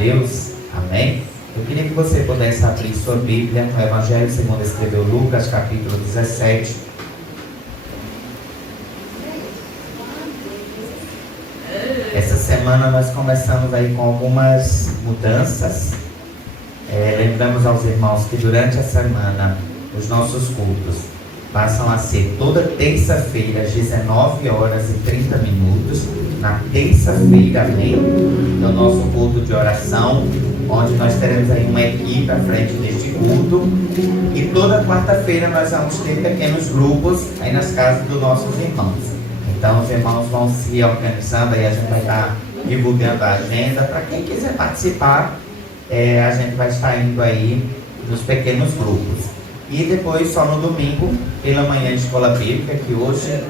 Deus. Amém? Eu queria que você pudesse abrir sua Bíblia no Evangelho segundo escreveu Lucas, capítulo 17. Essa semana nós começamos aí com algumas mudanças. Lembramos aos irmãos que durante a semana os nossos cultos passam a ser toda terça-feira às 19 horas e 30 minutos. Na terça-feira, amém? É o nosso culto de oração, onde nós teremos aí uma equipe à frente deste culto. E toda quarta-feira nós vamos ter pequenos grupos aí nas casas dos nossos irmãos. Então os irmãos vão se organizando, aí a gente vai estar divulgando a agenda. Para quem quiser participar, a gente vai estar indo aí nos pequenos grupos. E depois só no domingo, pela manhã de escola bíblica, que hoje,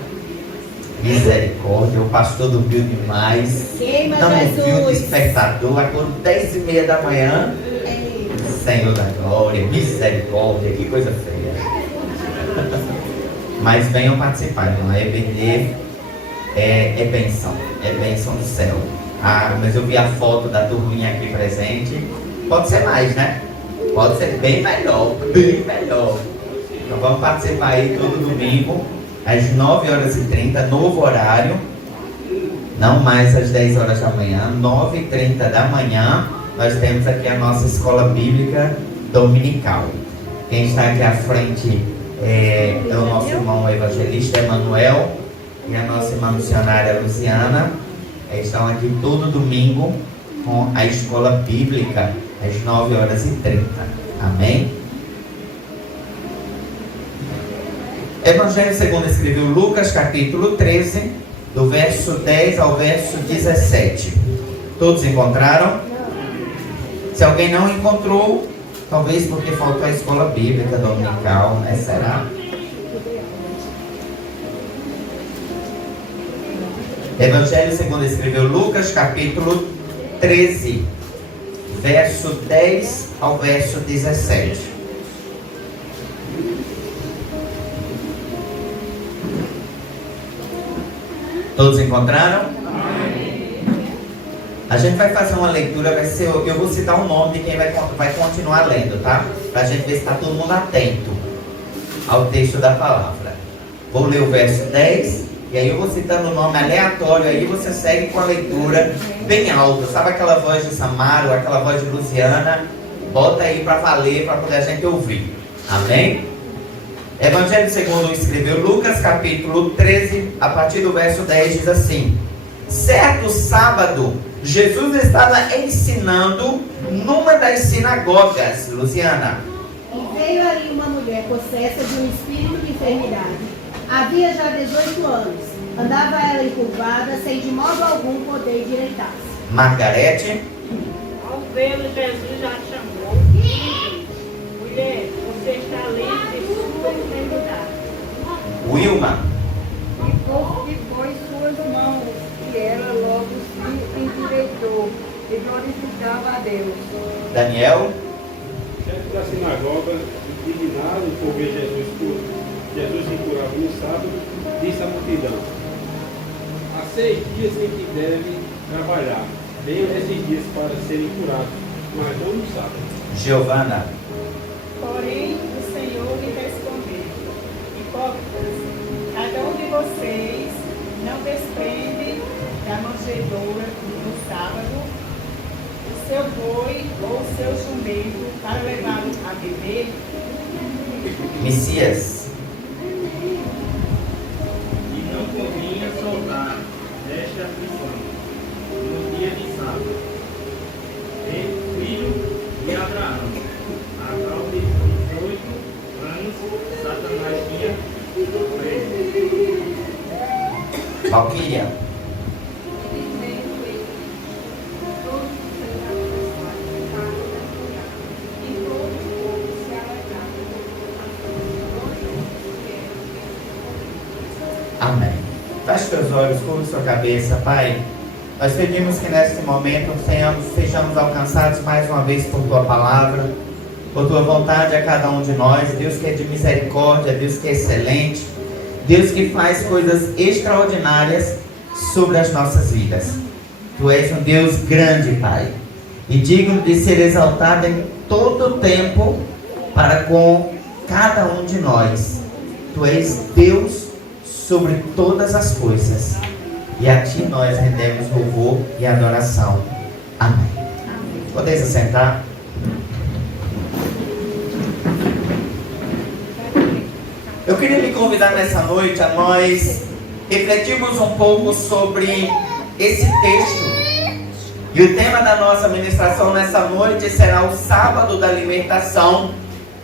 misericórdia, o pastor dormiu demais. Não ouviu o despertador, acordou 10h30 da manhã. Senhor da glória, misericórdia, que coisa feia. Mas venham participar, irmão. EBD é bênção do céu. Mas eu vi a foto da turminha aqui presente. Pode ser mais, né? Pode ser bem melhor, bem melhor. Então vamos participar aí todo domingo, às 9h30, novo horário. Não mais às 10 horas da manhã, 9h30 da manhã. Nós temos aqui a nossa escola bíblica dominical. Quem está aqui à frente é o nosso irmão evangelista Emanuel e a nossa irmã missionária Luciana. Estão aqui todo domingo com a escola bíblica às 9h30. Amém? Evangelho segundo escreveu Lucas, capítulo 13, do verso 10 ao verso 17. Todos encontraram? Se alguém não encontrou, talvez porque faltou a escola bíblica dominical, né? Será? Evangelho segundo escreveu Lucas, capítulo 13, verso 10 ao verso 17. Todos encontraram? A gente vai fazer uma leitura, eu vou citar o nome de quem vai continuar lendo, tá? Para a gente ver se está todo mundo atento ao texto da palavra. Vou ler o verso 10, e aí eu vou citando o nome aleatório, aí você segue com a leitura bem alta. Sabe aquela voz de Samaro, aquela voz de Luciana? Bota aí para valer, para poder a gente ouvir. Amém? Evangelho segundo escreveu Lucas, capítulo 13, a partir do verso 10, diz assim: certo sábado, Jesus estava ensinando numa das sinagogas. Luciana. E veio ali uma mulher possessa de um espírito de enfermidade. Havia já 18 anos. Andava ela encurvada, sem de modo algum poder endireitar-se. Margarete. Ao vê-lo, Jesus já chamou e disse: mulher, você está livre de sua enfermidade. Wilma. E pôs suas mãos, e ela logo se endireitou e glorificava a Deus. Daniel. Chefe da sinagoga, indignado por ver Jesus incurava no sábado, disse à multidão: há 6 dias em que devem trabalhar. Venham esses dias para serem curados, mas não no sábado. Giovana. Porém, o Senhor lhe respondeu: hipócritas, cada um de vocês não desprende da manjedoura no sábado o seu boi ou o seu jumento para levá-lo a beber. Messias. E não convinha soltar desta prisão no dia de sábado, filho de Abraão, a qual de 18 anos Satanás tinha preso. Valquíria. Amém. Feche seus olhos, curva sua cabeça, Pai. Nós pedimos que nesse momento sejamos alcançados mais uma vez por Tua palavra, por Tua vontade a cada um de nós. Deus que é de misericórdia, Deus que é excelente, Deus que faz coisas extraordinárias sobre as nossas vidas. Tu és um Deus grande, Pai. e digno de ser exaltado em todo o tempo para com cada um de nós. Tu és Deus sobre todas as coisas, e a Ti nós rendemos louvor e adoração. Amém. Podeis assentar? Eu queria lhe convidar nessa noite a nós refletirmos um pouco sobre esse texto. E o tema da nossa ministração nessa noite será o sábado da libertação,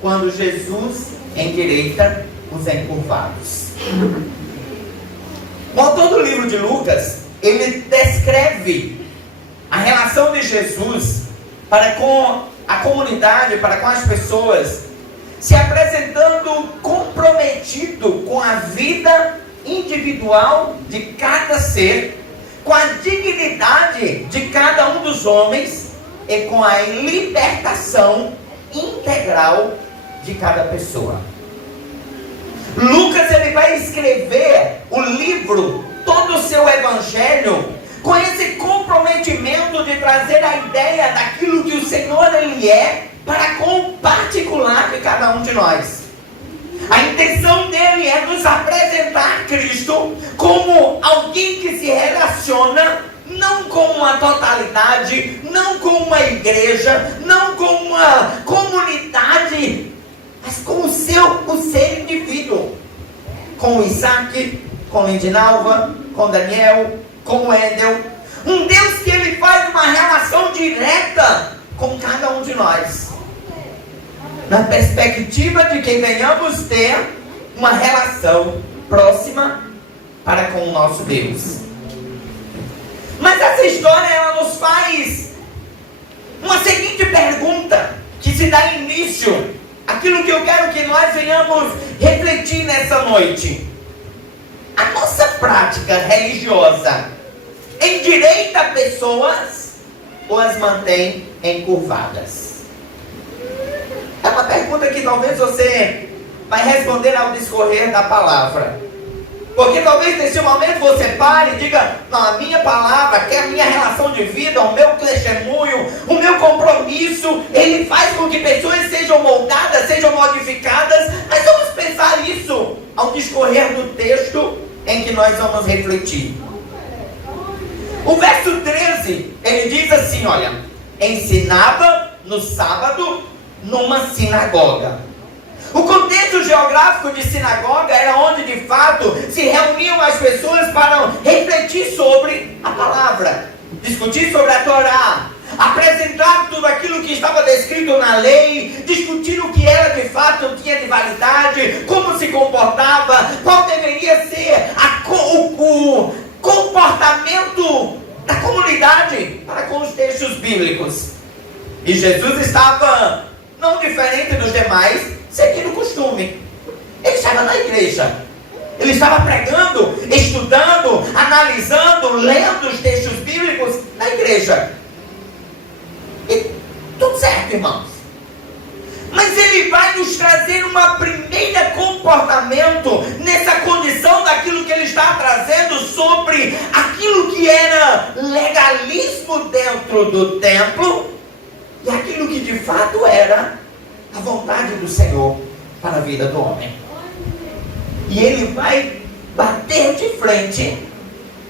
quando Jesus endireita os encurvados. O autor do livro de Lucas, ele descreve a relação de Jesus para com a comunidade, para com as pessoas, se apresentando comprometido com a vida individual de cada ser, com a dignidade de cada um dos homens e com a libertação integral de cada pessoa. Lucas, ele vai escrever o livro, todo o seu evangelho, com esse comprometimento de trazer a ideia daquilo que o Senhor ele é para com o particular de cada um de nós. A intenção dele é nos apresentar Cristo como alguém que se relaciona não com uma totalidade, não com uma igreja, não com uma comunidade, mas com o ser indivíduo. Com o Isaac, com Lindinalva, com Daniel, com o Endel. Um Deus que ele faz uma relação direta com cada um de nós, na perspectiva de que venhamos ter uma relação próxima para com o nosso Deus. Mas essa história, ela nos faz uma seguinte pergunta, que se dá início àquilo que eu quero que nós venhamos refletir nessa noite. A nossa prática religiosa endireita pessoas ou as mantém encurvadas? É uma pergunta que talvez você vai responder ao discorrer da palavra. Porque talvez nesse momento você pare e diga: não, a minha palavra, que é a minha relação de vida, o meu testemunho, o meu compromisso, ele faz com que pessoas sejam moldadas, sejam modificadas. Mas vamos pensar isso ao discorrer do texto em que nós vamos refletir. O verso 13, ele diz assim, olha: ensinava no sábado numa sinagoga. O contexto geográfico de sinagoga era onde de fato se reuniam as pessoas para refletir sobre a palavra, discutir sobre a Torá, apresentar tudo aquilo que estava descrito na lei, discutir o que ela de fato tinha de validade, como se comportava, qual deveria ser o comportamento da comunidade para com os textos bíblicos. E Jesus estava, não diferente dos demais, seguindo o costume. Ele estava na igreja, ele estava pregando, estudando, analisando, lendo os textos bíblicos na igreja. E tudo certo, irmãos. Mas ele vai nos trazer uma primeira comportamento nessa condição daquilo que ele está trazendo sobre aquilo que era legalismo dentro do templo e aquilo que de fato era a vontade do Senhor para a vida do homem. E ele vai bater de frente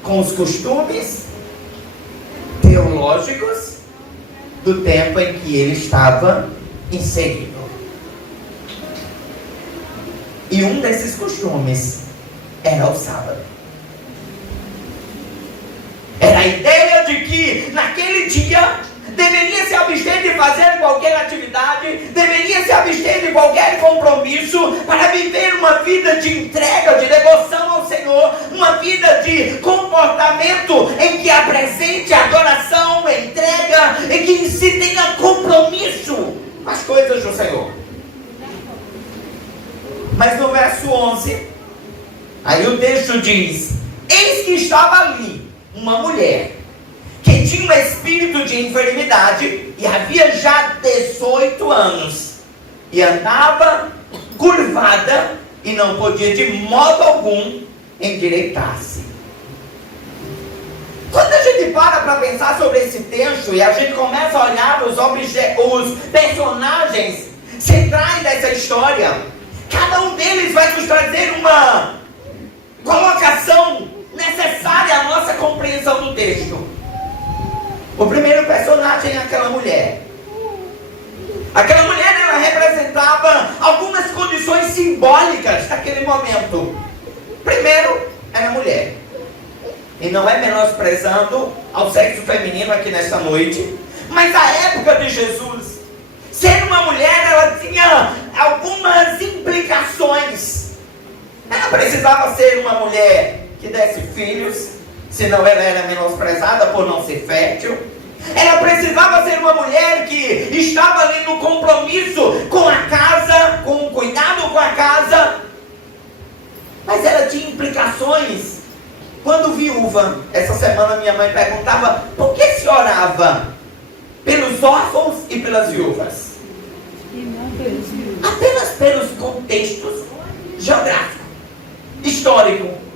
com os costumes teológicos do tempo em que ele estava inserido. E um desses costumes era o sábado. Era a ideia de que naquele dia deveria se abster de fazer qualquer atividade, deveria se abster de qualquer compromisso para viver uma vida de entrega, de devoção ao Senhor, uma vida de comportamento em que apresente adoração, entrega, em que se tenha compromisso com as coisas do Senhor. Mas no verso 11, aí o texto diz: eis que estava ali uma mulher que tinha um espírito de enfermidade e havia já 18 anos e andava curvada e não podia de modo algum endireitar-se. Quando a gente para pensar sobre esse texto e a gente começa a olhar os personagens centrais dessa história. Cada um deles vai nos trazer uma colocação necessária à nossa compreensão do texto. O primeiro personagem é aquela mulher. Aquela mulher, ela representava algumas condições simbólicas daquele momento. Primeiro, era mulher. E não é menosprezando ao sexo feminino aqui nesta noite, mas a época de Jesus, ser uma mulher, ela tinha algumas implicações. Ela precisava ser uma mulher que desse filhos, senão ela era menosprezada por não ser fértil. Ela precisava ser uma mulher que estava ali no compromisso com a casa, com o cuidado com a casa. Mas ela tinha implicações. Quando viúva, essa semana minha mãe perguntava: por que se orava pelos órfãos e pelas viúvas? Apenas pelos contextos geográficos, históricos.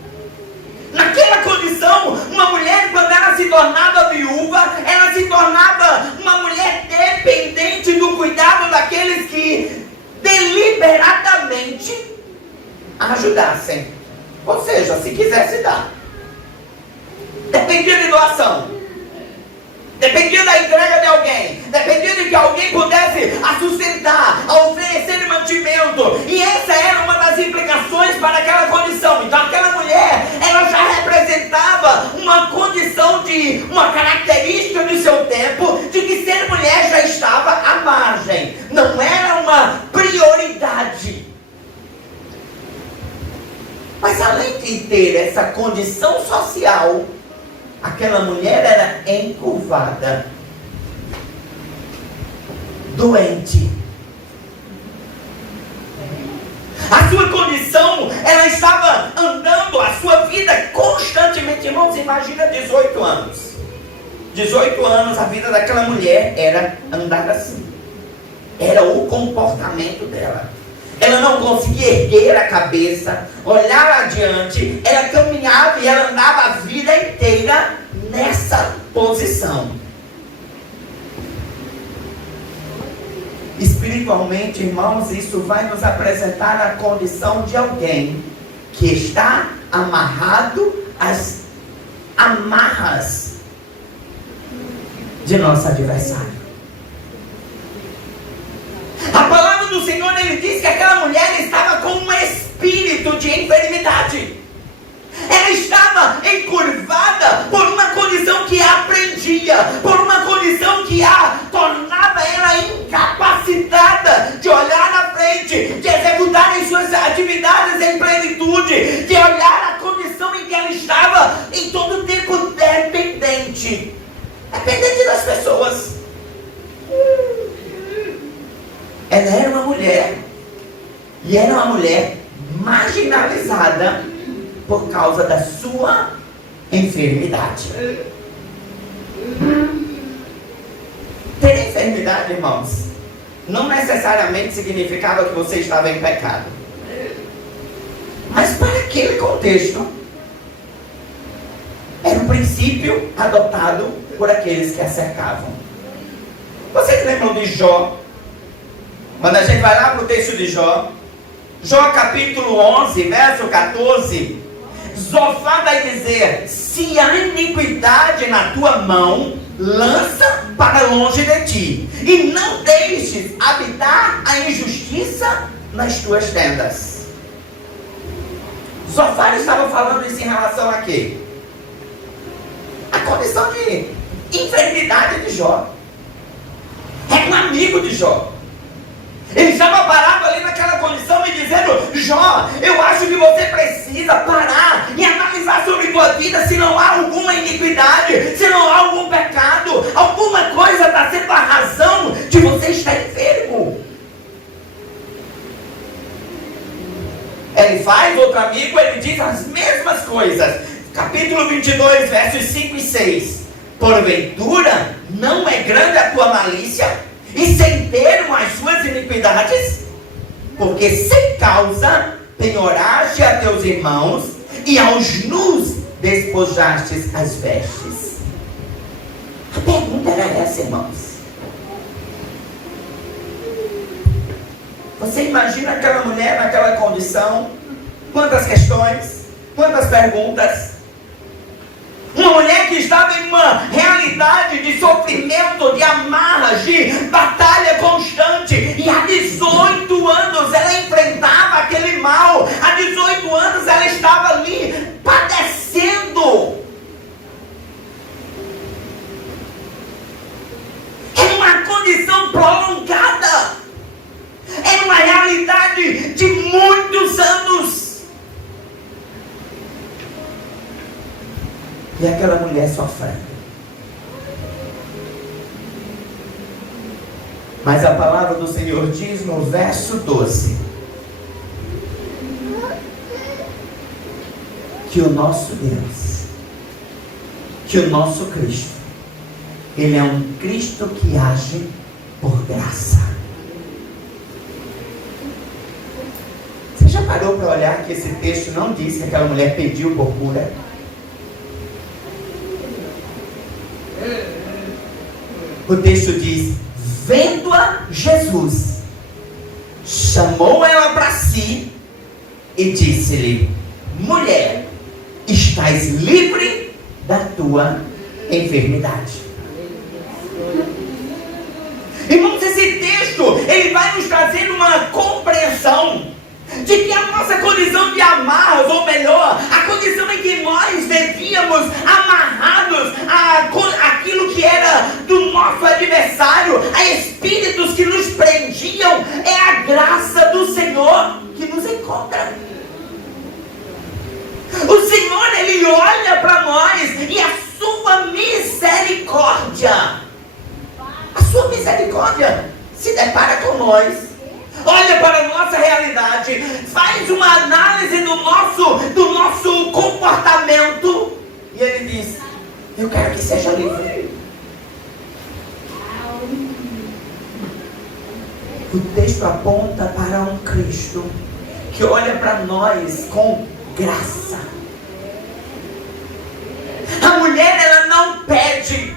Naquela condição, uma mulher, quando ela se tornava viúva, ela se tornava uma mulher dependente do cuidado daqueles que deliberadamente a ajudassem. Ou seja, se quisesse dar. Dependia de doação. Dependia da entrega de alguém. Dependia de que alguém pudesse a sustentar, a oferecer mantimento. E essa era uma das implicações para aquela condição. Então aquela mulher, ela já representava uma condição de, uma característica do seu tempo, de que ser mulher já estava à margem. Não era uma prioridade. Mas além de ter essa condição social, aquela mulher era encurvada, doente. A sua condição, ela estava andando a sua vida constantemente. Irmãos, imagina 18 anos. 18 anos, a vida daquela mulher era andar assim. Era o comportamento dela. Ela não conseguia erguer a cabeça, olhar adiante. Ela caminhava e ela andava a vida inteira nessa posição. Espiritualmente, irmãos, isso vai nos apresentar a condição de alguém que está amarrado às amarras de nosso adversário. A palavra do Senhor, ele diz que aquela mulher estava com um espírito de enfermidade. Ela estava encurvada por uma condição que a prendia, por uma condição que a tornava ela incapacitada de olhar na frente, de executar as suas atividades em plenitude, de olhar a condição em que ela estava em todo tempo dependente das pessoas. Ela era uma mulher, e era uma mulher marginalizada por causa da sua enfermidade. Ter enfermidade, irmãos, não necessariamente significava que você estava em pecado. Mas para aquele contexto, era um princípio adotado por aqueles que a cercavam. Vocês lembram de Jó? Quando a gente vai lá para o texto de Jó, Jó capítulo 11, verso 14, Zofar vai dizer: se há iniquidade na tua mão, lança para longe de ti, e não deixes habitar a injustiça nas tuas tendas. Zofar estava falando isso em relação a quê? A condição de enfermidade de Jó. Era um amigo de Jó. Ele estava parado ali naquela condição e dizendo: Jó, eu acho que você precisa parar e analisar sobre tua vida se não há alguma iniquidade, se não há algum pecado, alguma coisa está sendo a razão de você estar enfermo. Ele faz, outro amigo, ele diz as mesmas coisas. Capítulo 22, versos 5 e 6. Porventura, não é grande a tua malícia? E sem termo as suas iniquidades, porque sem causa penhoraste a teus irmãos, e aos nus despojastes as vestes. A pergunta era essa, irmãos: Você imagina aquela mulher naquela condição? Quantas questões, quantas perguntas. Uma mulher que estava em uma realidade de sofrimento, de amarras, de batalha constante. E há 18 anos ela enfrentava aquele mal. Há 18 anos ela estava ali padecendo. Era uma condição prolongada. Era uma realidade de muitos anos. E aquela mulher sofrendo. Mas a palavra do Senhor diz no verso 12 que o nosso Deus, que o nosso Cristo, Ele é um Cristo que age por graça. Você já parou para olhar que esse texto não diz que aquela mulher pediu por cura? O texto diz: vendo-a Jesus, chamou ela para si e disse-lhe: mulher, estás livre da tua enfermidade. Irmãos, esse texto, ele vai nos trazer uma compreensão de que a nossa condição de amarras, ou melhor, a condição em que nós devíamos amarrados àquilo que era do nosso adversário, a espíritos que nos prendiam, é a graça do Senhor que nos encontra. O Senhor, Ele olha para nós e a sua misericórdia se depara com nós. Olha para a nossa realidade, faz uma análise do nosso comportamento e Ele diz: eu quero que seja livre. O texto aponta para um Cristo que olha para nós com graça. A mulher, ela não pede,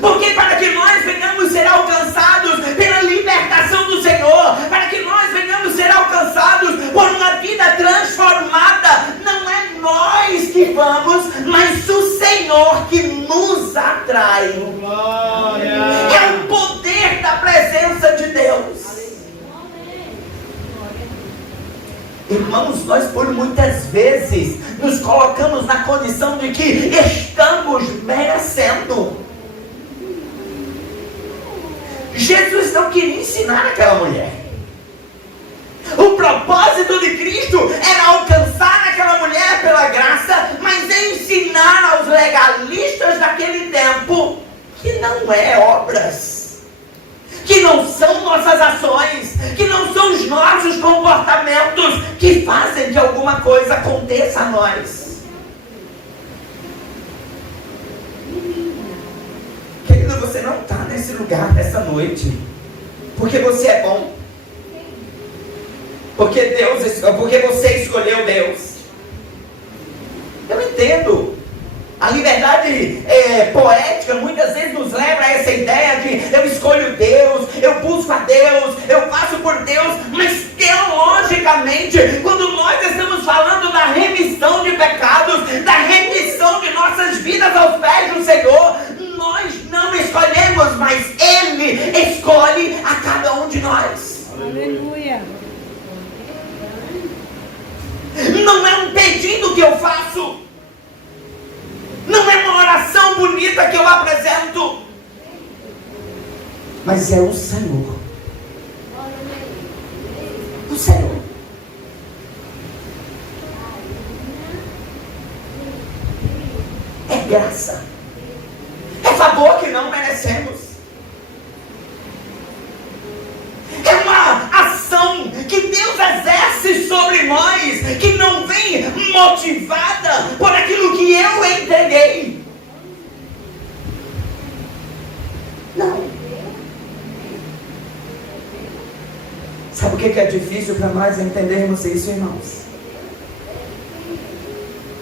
porque para que nós venhamos ser alcançados pela libertação do Senhor, para que nós venhamos ser alcançados por uma vida transformada, não é nós que vamos, mas o Senhor que nos atrai. Glória! É o poder da presença de Deus. Irmãos, nós por muitas vezes nos colocamos na condição de que estamos merecendo. Jesus não queria ensinar aquela mulher. O propósito de Cristo era alcançar aquela mulher pela graça, mas ensinar aos legalistas daquele tempo que não é obras, que não são nossas ações, que não são os nossos comportamentos que fazem que alguma coisa aconteça a nós. Querido, você não está nesse lugar nessa noite porque você é bom, porque você escolheu Deus. Eu entendo. A liberdade poética muitas vezes nos leva a essa ideia de eu escolho Deus, eu busco a Deus, eu faço por Deus, mas teologicamente, quando nós estamos falando da remissão de pecados, da remissão de nossas vidas aos pés do Senhor, nós não escolhemos, mas Ele escolhe a cada um de nós. Aleluia. Não é um pedido que eu faço, não é uma oração bonita que eu apresento, mas é o Senhor. O Senhor. É graça. É favor que não merecemos. É uma ação que Deus exerce sobre nós, que não vem motivada por aquilo que eu entreguei. Não. Sabe o que é difícil para nós entendermos isso, irmãos?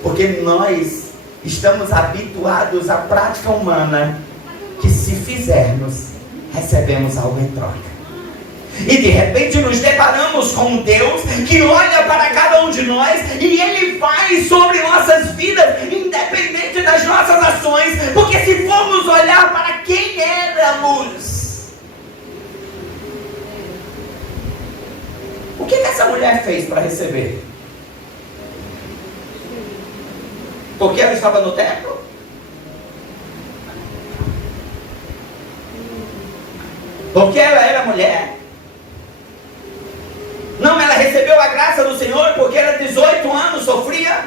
Porque nós estamos habituados à prática humana, que se fizermos, recebemos algo em troca. E de repente nos deparamos com um Deus que olha para cada um de nós e Ele faz sobre nossas vidas, independente das nossas ações. Porque se formos olhar para quem éramos, o que essa mulher fez para receber? Porque ela estava no templo? Porque ela era mulher? Não, ela recebeu a graça do Senhor porque ela 18 anos sofria.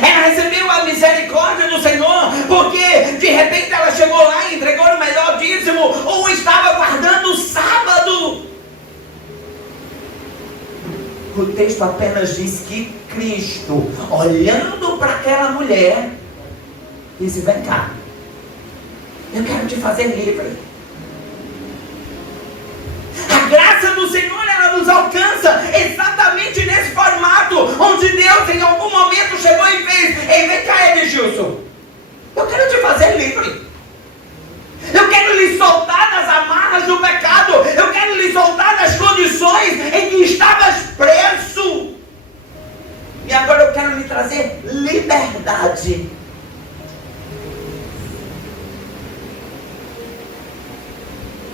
Ela recebeu a misericórdia do Senhor porque de repente ela chegou lá e entregou o melhor dízimo ou estava guardando o sábado. O texto apenas diz que Cristo, olhando para aquela mulher, disse: vem cá, eu quero te fazer livre. A graça do Senhor, ela nos alcança exatamente nesse formato, onde Deus em algum momento chegou e fez: ei, vem cá, Edgilson, eu quero te fazer livre. Eu quero lhe soltar das amarras do pecado. Eu quero lhe soltar das condições em que estavas preso. E agora eu quero lhe trazer liberdade.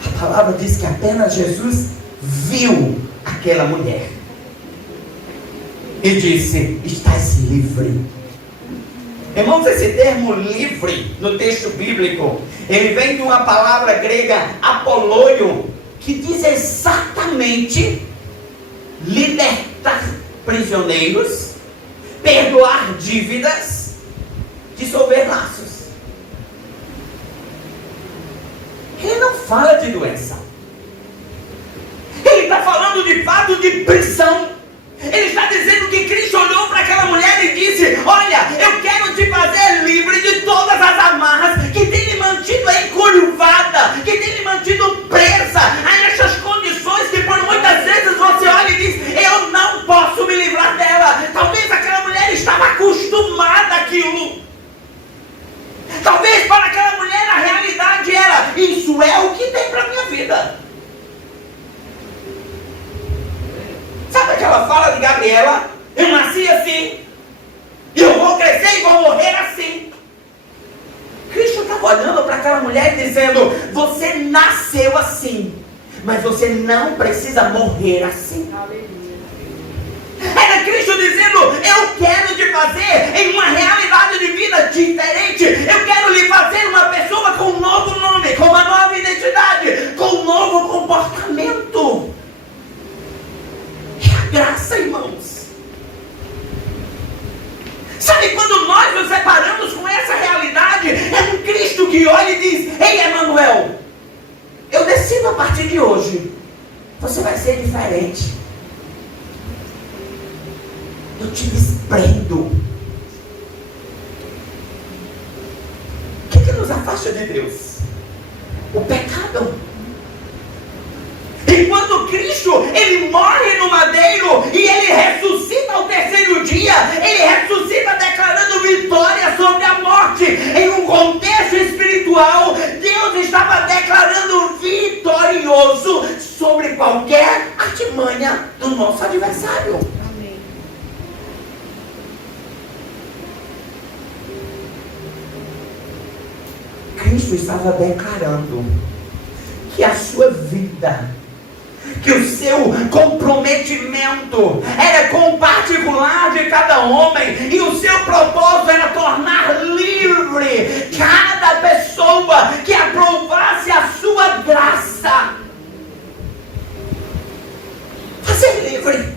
A palavra diz que apenas Jesus viu aquela mulher e disse: estás livre. Irmãos, esse termo livre no texto bíblico, ele vem de uma palavra grega apoloio, que diz exatamente libertar prisioneiros, perdoar dívidas, dissolver laços. Ele não fala de doença. Ele está falando de fato de prisão. Ele está dizendo que Cristo olhou para aquela mulher e disse: olha, eu quero te fazer livre de todas as amarras que tem lhe mantido encurvada, que tem lhe mantido presa a essas condições que por muitas vezes você olha e diz: eu não posso me livrar dela. Talvez aquela mulher estava acostumada àquilo. Talvez para aquela mulher a realidade era: isso é o que tem para a minha vida. Sabe aquela fala de Gabriela? Eu nasci assim, e eu vou crescer e vou morrer assim. Cristo estava olhando para aquela mulher e dizendo: você nasceu assim, mas você não precisa morrer assim. Era Cristo dizendo: eu quero te fazer em uma realidade de vida diferente. Eu quero lhe fazer uma pessoa com um novo nome, com uma nova identidade, com um novo comportamento. Graça, irmãos. Sabe quando nós nos separamos com essa realidade? É um Cristo que olha e diz: ei, Emanuel, eu decido a partir de hoje, você vai ser diferente. Eu te desprendo. O que nos afasta de Deus? O pecado. Enquanto Cristo, Ele morre no madeiro e Ele ressuscita ao terceiro dia, Ele ressuscita declarando vitória sobre a morte. Em um contexto espiritual, Deus estava declarando vitorioso sobre qualquer artimanha do nosso adversário. Amém. Cristo estava declarando que a sua vida, que o seu comprometimento era com o particular de cada homem, e o seu propósito era tornar livre cada pessoa que aprovasse a sua graça. Fazer livre,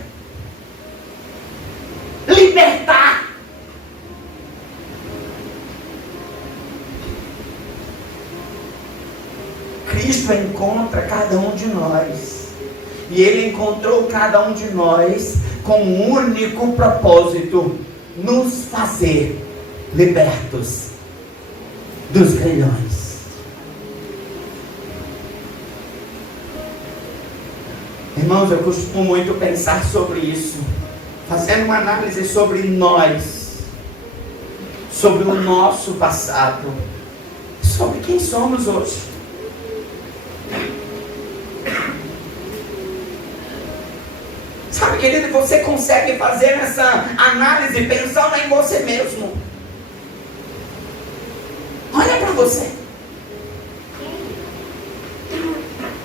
libertar. Cristo encontra cada um de nós. E Ele encontrou cada um de nós com um único propósito: nos fazer libertos dos grilhões. Irmãos, eu costumo muito pensar sobre isso, fazendo uma análise sobre nós, sobre o nosso passado, sobre quem somos hoje. querido, você consegue fazer essa análise pensando em você mesmo. Olha para você.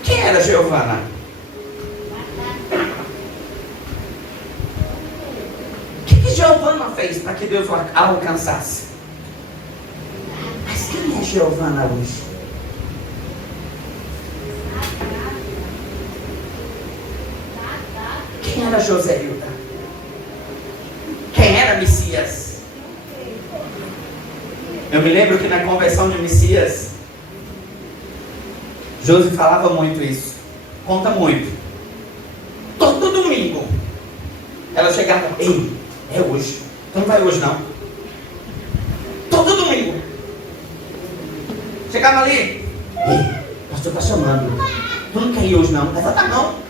Quem era Giovana? O que Giovana fez para que Deus a alcançasse? Mas quem é Giovana hoje? Quem era Joséilda? Quem era Messias? Eu me lembro que na conversão de Messias, Josi falava muito isso. Conta muito. Todo domingo ela chegava: ei, é hoje. Tu não vai hoje não. Todo domingo. Chegava ali: ei, o pastor está chamando. Tu não quer ir hoje não? Levanta a mão.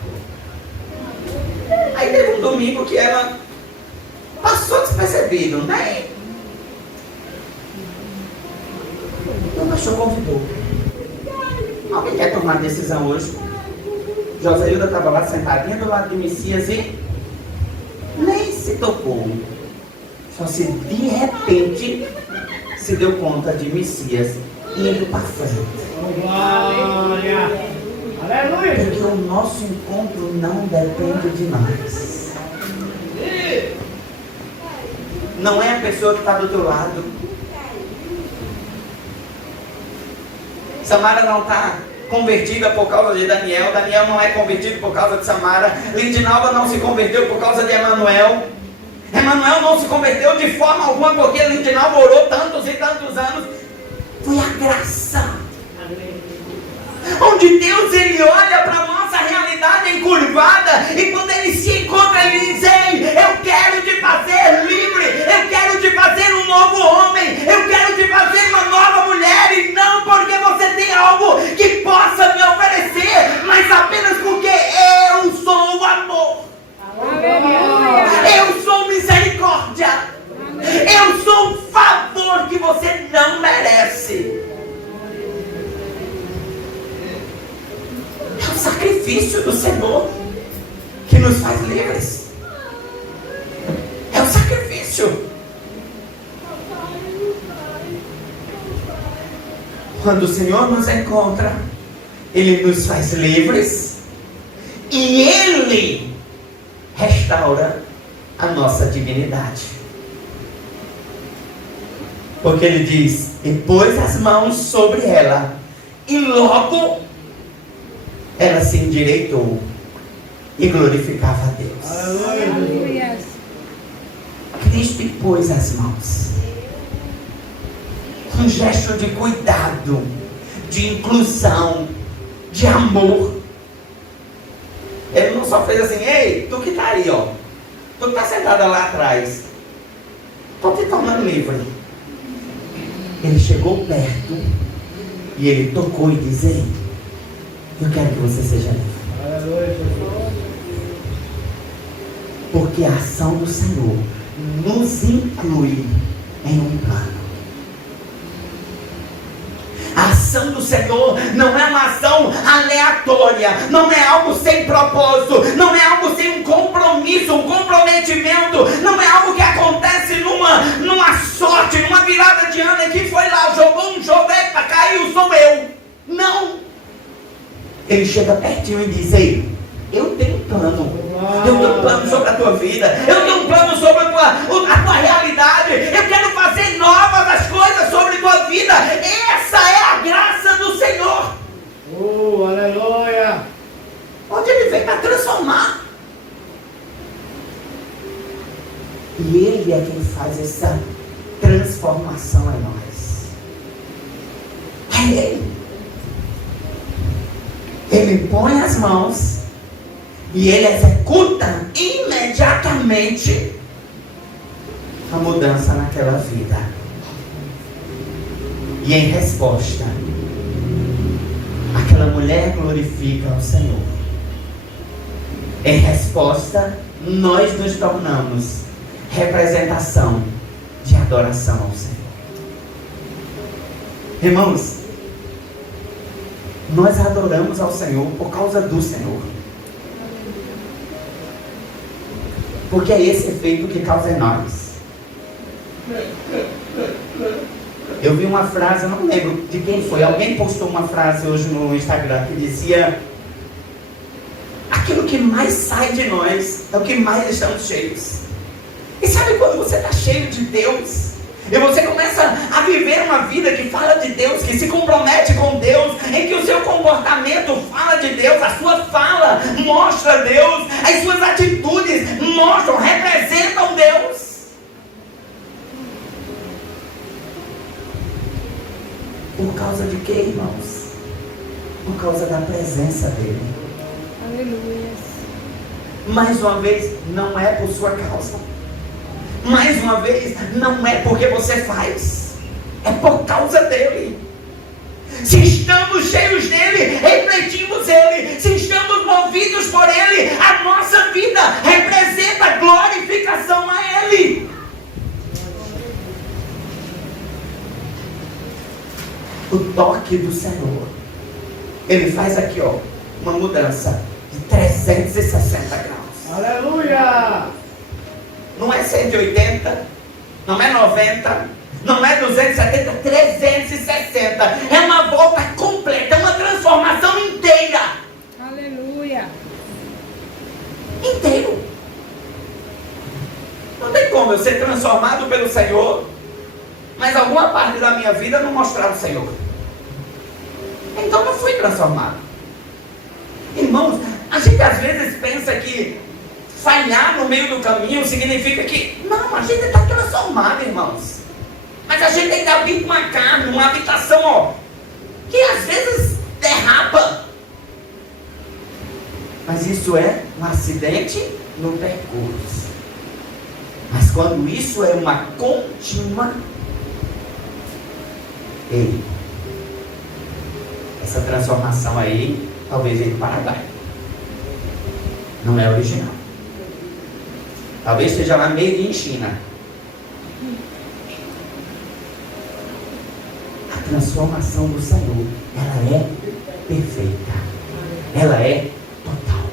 Aí teve um domingo que ela passou despercebido, né? O pastor convidou. Alguém quer tomar decisão hoje? Joséilda estava lá sentadinha do lado de Messias e nem se tocou. Só se de repente se deu conta de Messias indo para frente. Glória! Aleluia! Porque o nosso encontro não depende de nós. Não é a pessoa que está do teu lado. Samara não está convertida por causa de Daniel. Daniel não é convertido por causa de Samara. Lindinalva não se converteu por causa de Emanuel. Emanuel não se converteu de forma alguma porque Lindinalva orou tantos e tantos anos. Foi a graça. Onde Deus, Ele olha para a nossa realidade encurvada, e quando Ele se encontra, Ele diz: ei, eu quero te fazer livre, eu quero te fazer um novo homem, eu quero te fazer uma nova mulher, e não porque você tem algo que possa me oferecer, mas apenas porque eu sou o amor. Eu sou misericórdia. Eu sou um favor que você não merece. É o sacrifício do Senhor que nos faz livres. É o sacrifício. Quando o Senhor nos encontra, Ele nos faz livres e Ele restaura a nossa dignidade. Porque Ele diz: e pôs as mãos sobre ela, e logo ela se endireitou e glorificava a Deus. Aleluia. Cristo pôs as mãos. Um gesto de cuidado, de inclusão, de amor. Ele não só fez assim: ei, tu que está aí, ó, tu que está sentada lá atrás, estou te tornando livre. Ele chegou perto e ele tocou e disse: ei, eu quero que você seja livre. Porque a ação do Senhor nos inclui em um plano. A ação do Senhor não é uma ação aleatória, não é algo sem propósito, não é algo sem um compromisso, um comprometimento, não é algo que acontece numa sorte, numa virada de ano, que foi lá, jogou um jogo, epa, caiu, sou eu. Não. Ele chega pertinho e diz: ei, eu tenho um plano. Eu tenho um plano sobre a tua vida. Eu tenho um plano sobre a tua realidade. Eu quero fazer novas as coisas sobre a tua vida. Essa é a graça do Senhor. Aleluia! Onde Ele vem para transformar. E Ele é quem faz essa transformação em nós. É Ele. Ele põe as mãos e Ele executa imediatamente a mudança naquela vida. E em resposta, aquela mulher glorifica o Senhor. Em resposta, nós nos tornamos representação de adoração ao Senhor. Irmãos, nós adoramos ao Senhor por causa do Senhor. Porque é esse efeito que causa em nós. Eu vi uma frase, eu não lembro de quem foi, alguém postou uma frase hoje no Instagram que dizia: aquilo que mais sai de nós é o que mais estamos cheios. E sabe quando você está cheio de Deus, e você começa a viver uma vida que fala de Deus, que se compromete com Deus, em que o seu comportamento fala de Deus, a sua fala mostra Deus, as suas atitudes mostram, representam Deus. Por causa de quê, irmãos? Por causa da presença dele. Aleluia. Mais uma vez, não é por sua causa. Mais uma vez, não é porque você faz. É por causa dele. Se estamos cheios dele, refletimos ele. Se estamos movidos por ele, a nossa vida representa glorificação a ele. O toque do Senhor, ele faz aqui, ó, uma mudança de 360 graus. Aleluia! Não é 180, não é 90, não é 270, 360. É uma volta completa, é uma transformação inteira. Aleluia. Inteiro. Não tem como eu ser transformado pelo Senhor, mas alguma parte da minha vida não mostrar o Senhor. Então não fui transformado. Irmãos, a gente às vezes pensa que falhar no meio do caminho significa que... Não, a gente está transformado, irmãos. Mas a gente ainda habita uma carne, uma habitação, ó, que às vezes derrapa. Mas isso é um acidente no percurso. Mas quando isso é uma contínua... Ei, essa transformação aí, talvez ele Paraguai. Não é original. Talvez seja lá meio em China. A transformação do Senhor, ela é perfeita. Ela é total.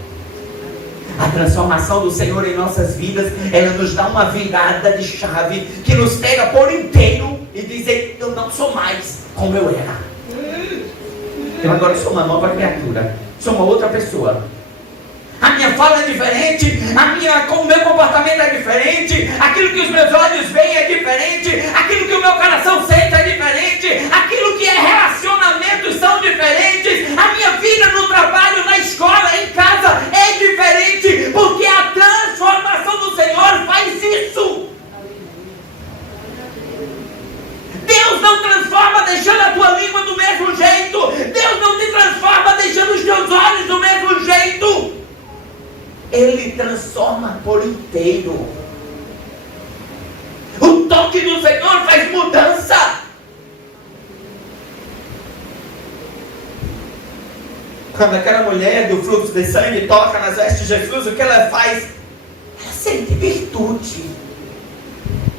A transformação do Senhor em nossas vidas, ela nos dá uma virada de chave que nos pega por inteiro e diz: eu não sou mais como eu era. Eu agora sou uma nova criatura. Sou uma outra pessoa. A minha fala é diferente, o meu comportamento é diferente, aquilo que os meus olhos veem é diferente, aquilo que o meu coração sente é diferente, aquilo que é relacionamentos são diferentes, a minha vida no trabalho, na escola, em casa é diferente, porque a transformação do Senhor faz isso. Deus não transforma deixando a tua língua do mesmo jeito, Deus não te transforma deixando os teus olhos do mesmo jeito. Ele transforma por inteiro. O toque do Senhor faz mudança. Quando aquela mulher do fluxo de sangue toca nas vestes de Jesus, o que ela faz? Ela sente virtude.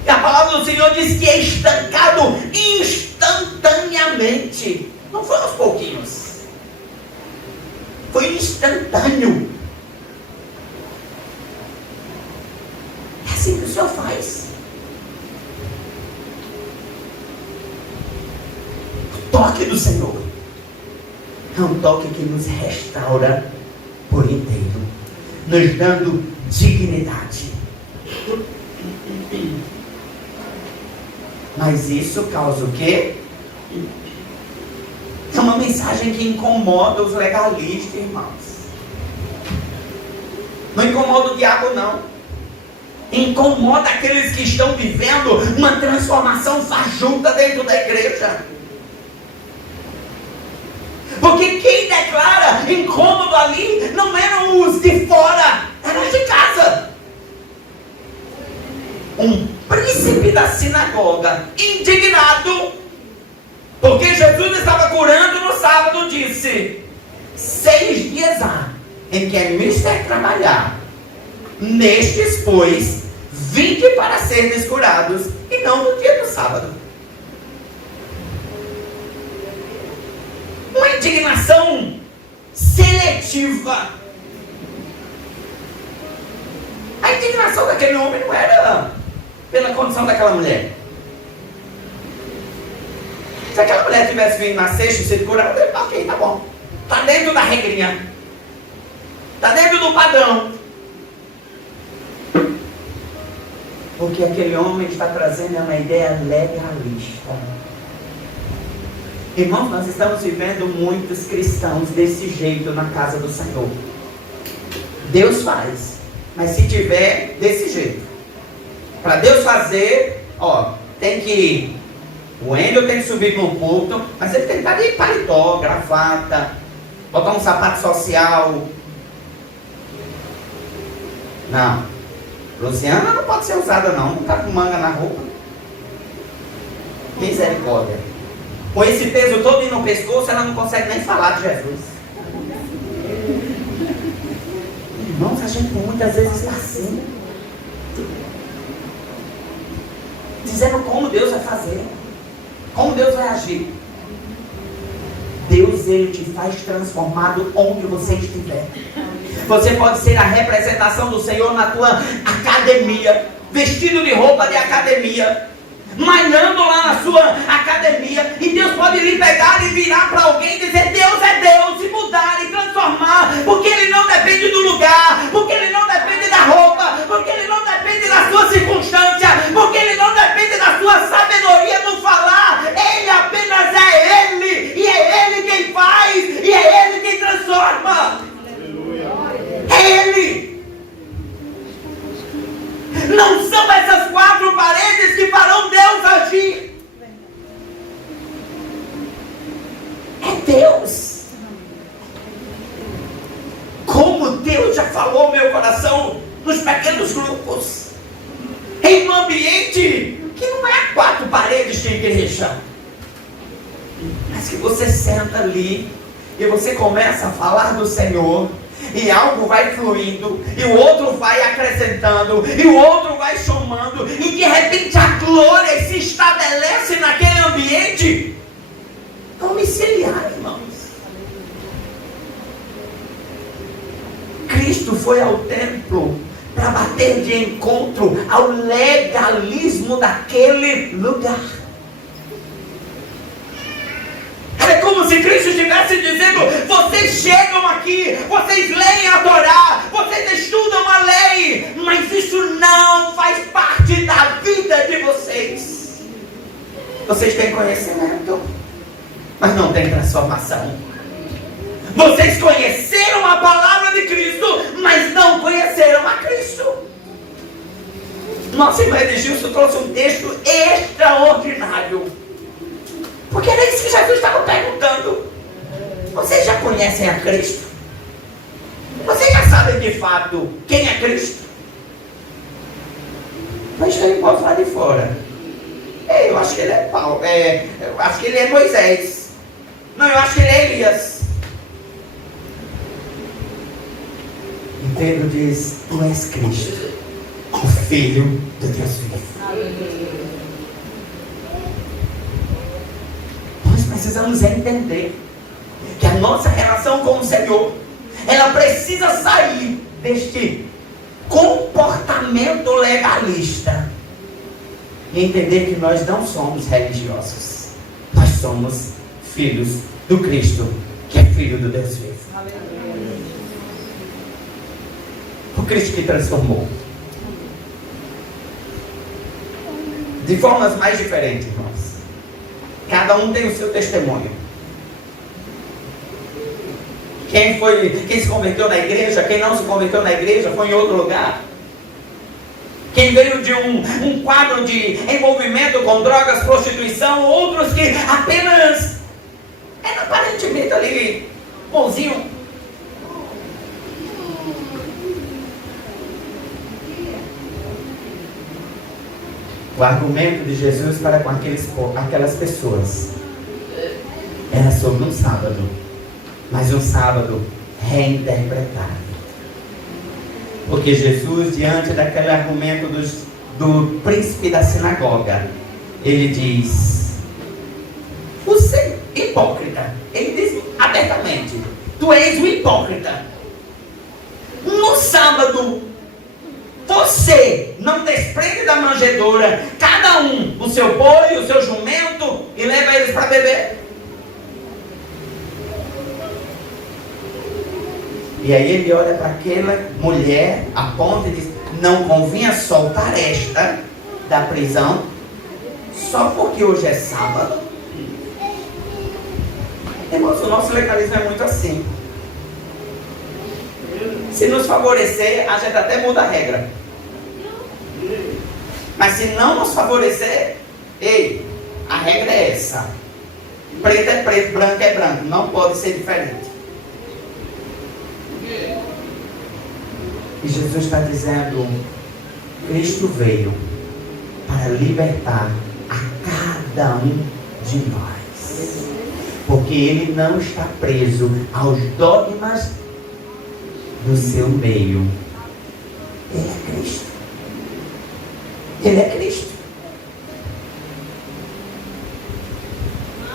E a palavra do Senhor diz que é estancado instantaneamente. Não foi aos pouquinhos. Foi instantâneo. Assim que o Senhor faz. O toque do Senhor é um toque que nos restaura por inteiro, nos dando dignidade. Mas isso causa o quê? É uma mensagem que incomoda os legalistas, irmãos. Não incomoda o diabo, não. Incomoda aqueles que estão vivendo uma transformação fajuta dentro da igreja. Porque quem declara incômodo ali não eram os de fora, eram os de casa. Um príncipe da sinagoga, indignado, porque Jesus estava curando no sábado, disse: 6 dias há em que é mister trabalhar. Nestes, pois, 20 para serem curados, e não no dia do sábado. Uma indignação seletiva. A indignação daquele homem não era pela condição daquela mulher. Se aquela mulher tivesse vindo na sexta e sido curada, ele ok, tá bom. Está dentro da regrinha. Está dentro do padrão. Porque aquele homem está trazendo uma ideia legalista. Irmãos, nós estamos vivendo muitos cristãos desse jeito na casa do Senhor. Deus faz, mas se tiver desse jeito. Para Deus fazer, tem que ir. O Ender tem que subir no púlpito, mas ele tem que estar de paletó, gravata, botar um sapato social. Não. Luciana não pode ser usada não está com manga na roupa. Misericórdia. Com esse peso todo no pescoço, ela não consegue nem falar de Jesus. Irmãos, a gente muitas vezes está assim, dizendo como Deus vai fazer, como Deus vai agir. Deus, Ele te faz transformado onde você estiver. Você pode ser a representação do Senhor na tua academia, vestido de roupa de academia, malhando lá na sua academia, e Deus pode lhe pegar e virar para alguém e dizer: Deus é Deus, e mudar e transformar, porque Ele não depende do lugar, porque Ele não depende da roupa, porque Ele não depende da sua circunstância, porque Ele não depende da sua sabedoria no falar. Ele apenas é Ele, e é Ele quem faz, e é Ele quem transforma. É Ele. Não são essas quatro paredes que farão Deus agir. É Deus. Como Deus já falou ao meu coração nos pequenos grupos, em um ambiente que não é quatro paredes de igreja, mas que você senta ali e você começa a falar do Senhor, e algo vai fluindo, e o outro vai acrescentando, e o outro vai somando, e de repente a glória se estabelece naquele ambiente domiciliar, irmãos. Cristo foi ao templo para bater de encontro ao legalismo daquele lugar. É como se Cristo estivesse dizendo: vocês chegam aqui, vocês leem a Torá, vocês estudam a lei, mas isso não faz parte da vida de vocês. Vocês têm conhecimento, mas não têm transformação. Vocês conheceram a palavra de Cristo, mas não conheceram a Cristo. Nossa irmã Edgilson trouxe um texto extraordinário, porque era isso que Jesus estava perguntando. Vocês já conhecem a Cristo? Vocês já sabem de fato quem é Cristo? Mas tem um lá de fora. Eu acho que ele é Paulo. Eu acho que ele é Moisés. Não, eu acho que ele é Elias. E Pedro diz: tu és Cristo, o Filho de Deus vivo. Nós precisamos entender que a nossa relação com o Senhor, ela precisa sair deste comportamento legalista e entender que nós não somos religiosos. Nós somos filhos do Cristo, que é Filho do Deus vivo. O Cristo que transformou. De formas mais diferentes, irmãos. Cada um tem o seu testemunho. Quem se converteu na igreja, quem não se converteu na igreja, foi em outro lugar. Quem veio de um quadro de envolvimento com drogas, prostituição, outros que apenas era aparentemente ali, bonzinho. O argumento de Jesus para com aquelas pessoas era sobre um sábado, mas um sábado reinterpretado. Porque Jesus, diante daquele argumento do príncipe da sinagoga, ele diz: você é hipócrita. Ele diz abertamente: tu és um hipócrita. No sábado, você não desprende da manjedoura, cada um o seu boi, o seu jumento, e leva eles para beber? E aí ele olha para aquela mulher, aponta e diz: não convinha soltar esta da prisão só porque hoje é sábado? Irmãos, o nosso legalismo é muito assim. Se nos favorecer, a gente até muda a regra. Mas se não nos favorecer, ei, a regra é essa. Preto é preto, branco é branco. Não pode ser diferente. E Jesus está dizendo: Cristo veio para libertar a cada um de nós. Porque Ele não está preso aos dogmas do seu meio. Ele é Cristo. Ele é Cristo.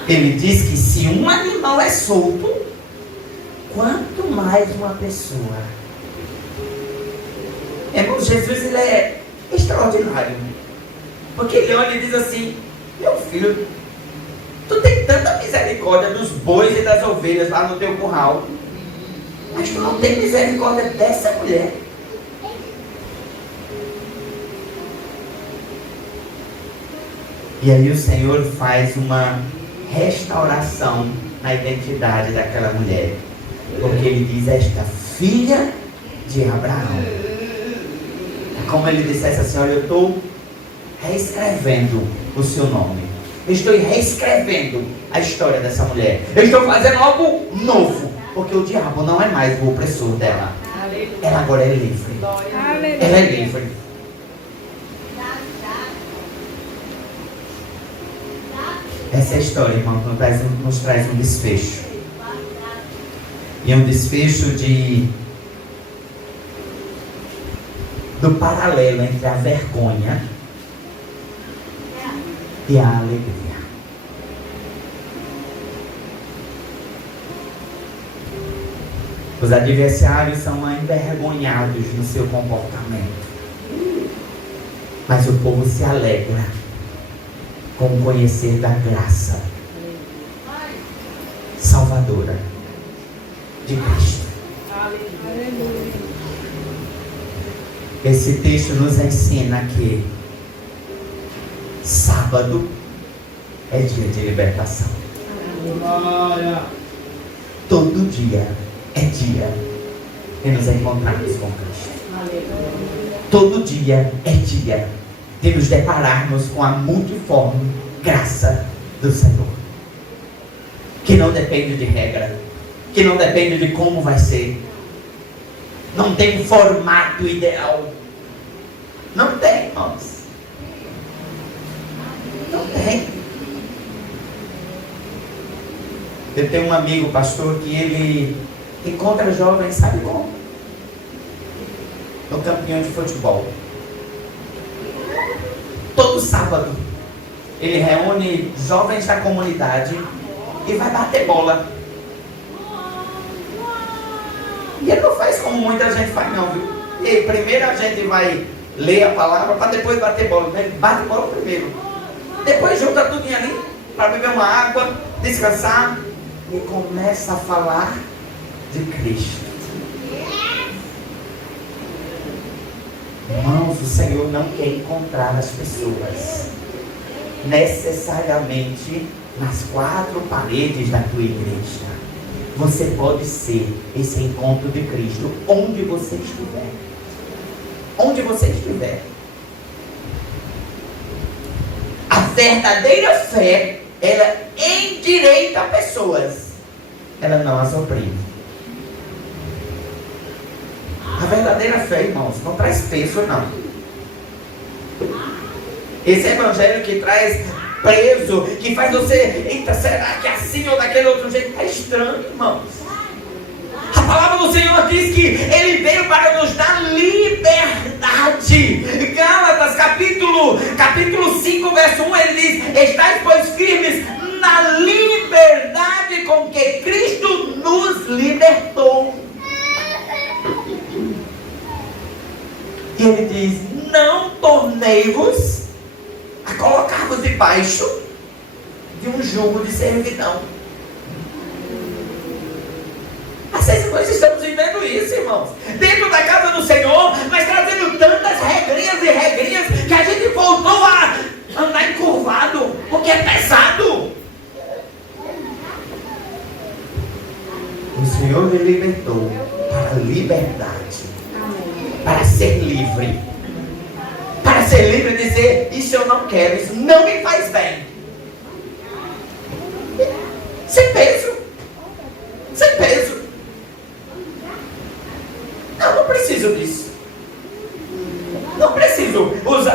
Ele diz que se um animal é solto, quanto mais uma pessoa. Irmão, Jesus, ele é extraordinário. Porque ele olha e diz assim: meu filho, tu tem tanta misericórdia dos bois e das ovelhas lá no teu curral, mas tu não tem misericórdia dessa mulher. E aí o Senhor faz uma restauração na identidade daquela mulher. Porque Ele diz: esta filha de Abraão. É como Ele dissesse assim: olha, eu estou reescrevendo o seu nome. Eu estou reescrevendo a história dessa mulher. Eu estou fazendo algo novo. Porque o diabo não é mais o opressor dela. Ela agora é livre. Ela é livre. Essa é a história, irmão, que nos traz um desfecho. E um desfecho do paralelo entre a vergonha e a alegria. Os adversários são envergonhados no seu comportamento. Mas o povo se alegra com o conhecer da graça salvadora de Cristo. Esse texto nos ensina que sábado é dia de libertação. Todo dia é dia de nos encontrarmos com Cristo. Todo dia é dia de nos depararmos com a multiforme graça do Senhor, que não depende de regra, que não depende de como vai ser, não tem um formato ideal, não tem, irmãos, não tem. Eu tenho um amigo pastor que ele encontra jovens, sabe como? No campinho de futebol. Todo sábado ele reúne jovens da comunidade e vai bater bola. E ele não faz como muita gente faz não, viu? E primeiro a gente vai ler a palavra para depois bater bola. Ele bate bola primeiro, depois junta tudo ali para beber uma água, descansar e começa a falar de Cristo. Irmãos, o Senhor não quer encontrar as pessoas necessariamente nas quatro paredes da tua igreja. Você pode ser esse encontro de Cristo onde você estiver. Onde você estiver. A verdadeira fé, ela endireita pessoas, ela não as oprime. A verdadeira fé, irmãos, não traz peso, não. Esse evangelho que traz preso, que faz você, eita, será que é assim ou daquele outro jeito? É estranho, irmãos. A palavra do Senhor diz que Ele veio para nos dar liberdade. Gálatas, capítulo 5, verso 1, ele diz: estais, pois, firmes na liberdade com que Cristo nos libertou. E ele diz: não tornei-vos a colocar-vos debaixo de um jugo de servidão. Assim, nós estamos vivendo isso, irmãos. Dentro da casa do Senhor, mas trazendo tantas regrinhas e regrinhas que a gente voltou a andar encurvado, porque é pesado. O Senhor me libertou para a liberdade, para ser livre. Para ser livre e dizer: isso eu não quero, isso não me faz bem. Sem peso. Sem peso. Não preciso disso. Não preciso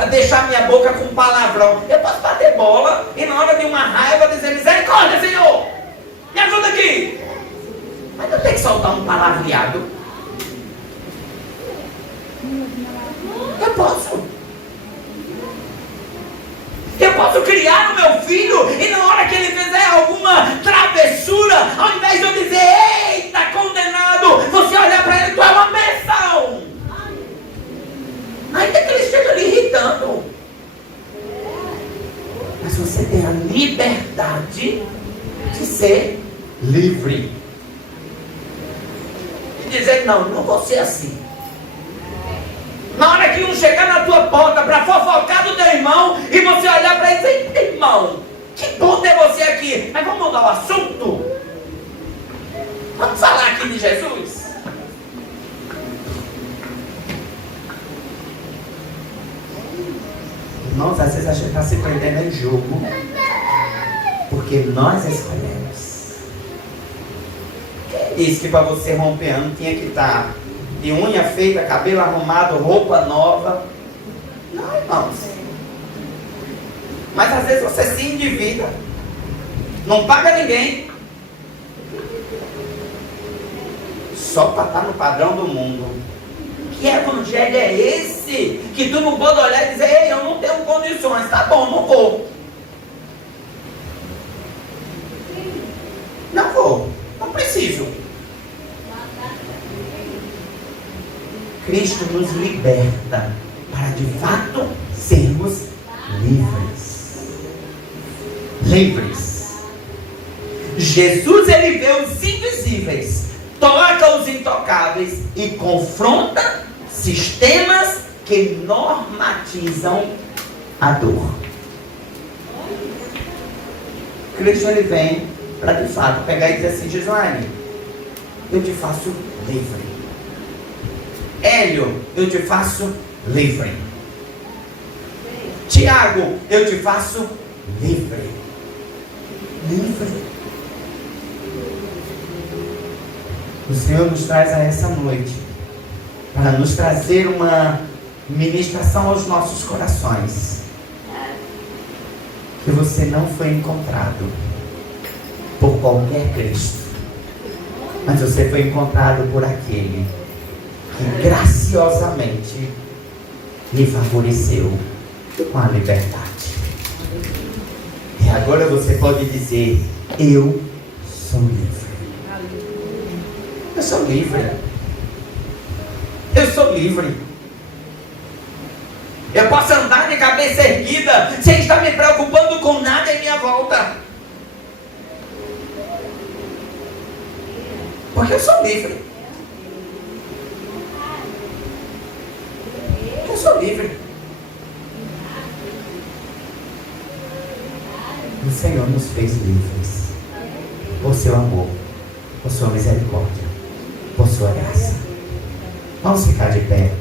deixar minha boca com palavrão. Eu posso bater bola e na hora de uma raiva dizer: misericórdia, Senhor, me ajuda aqui. Mas eu tenho que soltar um palavreado. Eu posso. Eu posso criar o meu filho e na hora que ele fizer alguma travessura, ao invés de eu dizer: eita, condenado, você olhar para ele: tu é uma bênção. Ainda que ele esteja lhe irritando, mas você tem a liberdade de ser livre. E dizer: não vou ser assim. Na hora que um chegar na tua porta para fofocar do teu irmão e você olhar para ele e dizer: eita, irmão, que bom ter você aqui, mas vamos mudar o assunto? Vamos falar aqui de Jesus? Irmãos, às vezes a gente está se prendendo em jogo porque nós escolhemos. Quem disse que para você romper ano tinha que estar de unha feita, cabelo arrumado, roupa nova? Não, irmãos. Mas às vezes você se endivida, não paga ninguém, só para estar no padrão do mundo. Que evangelho é esse? Que tu não pode olhar e dizer: ei, eu não tenho condições, tá bom, não vou. Não vou, não preciso. Cristo nos liberta para de fato sermos livres. Livres. Jesus, ele vê os invisíveis, toca os intocáveis e confronta sistemas que normatizam a dor. Cristo, ele vem para de fato pegar e dizer assim: Gislaine, eu te faço livre. Hélio, eu te faço livre. Tiago, eu te faço livre. Livre. O Senhor nos traz a essa noite para nos trazer uma ministração aos nossos corações. Que você não foi encontrado por qualquer Cristo, mas você foi encontrado por aquele que graciosamente lhe favoreceu com a liberdade. E agora você pode dizer: eu sou livre. Eu sou livre. Eu sou livre. Eu posso andar de cabeça erguida sem estar me preocupando com nada em minha volta, porque eu sou livre. Eu sou livre. O Senhor nos fez livres por seu amor, por sua misericórdia, por sua graça. Vamos ficar de pé.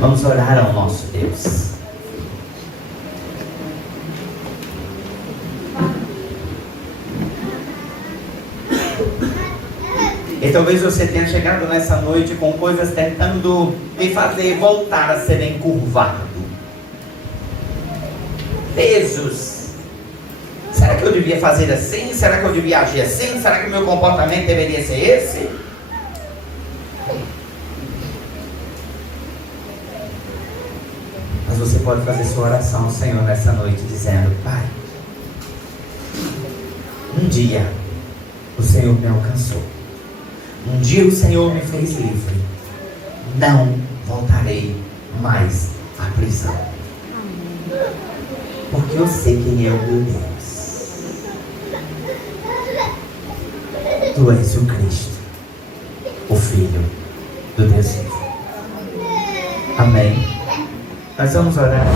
Vamos orar ao nosso Deus. E talvez você tenha chegado nessa noite com coisas tentando me fazer voltar a ser encurvado. Pesos. Será que eu devia fazer assim? Será que eu devia agir assim? Será que o meu comportamento deveria ser esse? Mas você pode fazer sua oração ao Senhor nessa noite dizendo: Pai, um dia o Senhor me alcançou. Um dia o Senhor me fez livre. não voltarei mais à prisão. Porque eu sei quem é o meu Deus. Tu és o Cristo, o Filho do Deus vivo. Amém. Nós vamos orar.